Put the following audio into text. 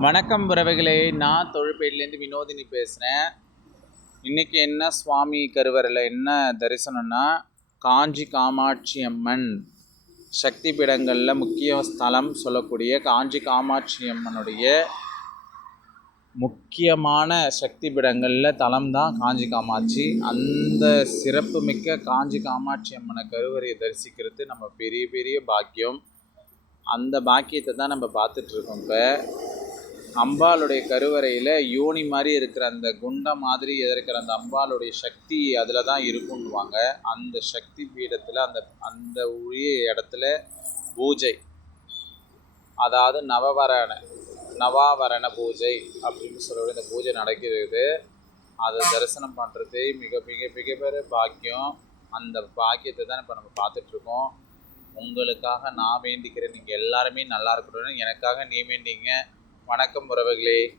வணக்கம் உறவுகளே நான் தொழுப்பேட்லேருந்து வினோதினி பேசுகிறேன் இன்றைக்கி என்ன சுவாமி கருவறையில் என்ன தரிசனம்னா காஞ்சி காமாட்சி அம்மன் சக்தி பீடங்களில் முக்கிய ஸ்தலம் சொல்லக்கூடிய காஞ்சி காமாட்சி அம்மனுடைய முக்கியமான சக்தி பீடங்களில் தலம் தான் காஞ்சி காமாட்சி. அந்த சிறப்புமிக்க காஞ்சி காமாட்சி அம்மனை கருவறையை தரிசிக்கிறது நம்ம பெரிய பெரிய பாக்கியம். அந்த பாக்கியத்தை தான் நம்ம பார்த்துட்ருக்கோம் இப்போ. அம்பாளுடைய கருவறையில் யோனி மாதிரி இருக்கிற அந்த குண்டம் மாதிரி இருக்கிற அந்த அம்பாளுடைய சக்தி அதில் தான் இருக்குன்னுவாங்க. அந்த சக்தி பீடத்தில் அந்த அந்த உரிய இடத்துல பூஜை. அதாவது நவவரண நவாவரண பூஜை அப்படின்னு சொல்லக்கூடிய இந்த பூஜை நடக்கிறது. அதை தரிசனம் பண்ணுறது மிக மிக மிக பெரிய பாக்கியம். அந்த பாக்கியத்தை தான் இப்போ நம்ம பார்த்துட்ருக்கோம். உங்களுக்காக நான் வேண்டிக்கிறேன். நீங்கள் எல்லாருமே நல்லா இருக்கணும்னு எனக்காக நீ வேண்டிங்க. வணக்கம் உறவுகளே.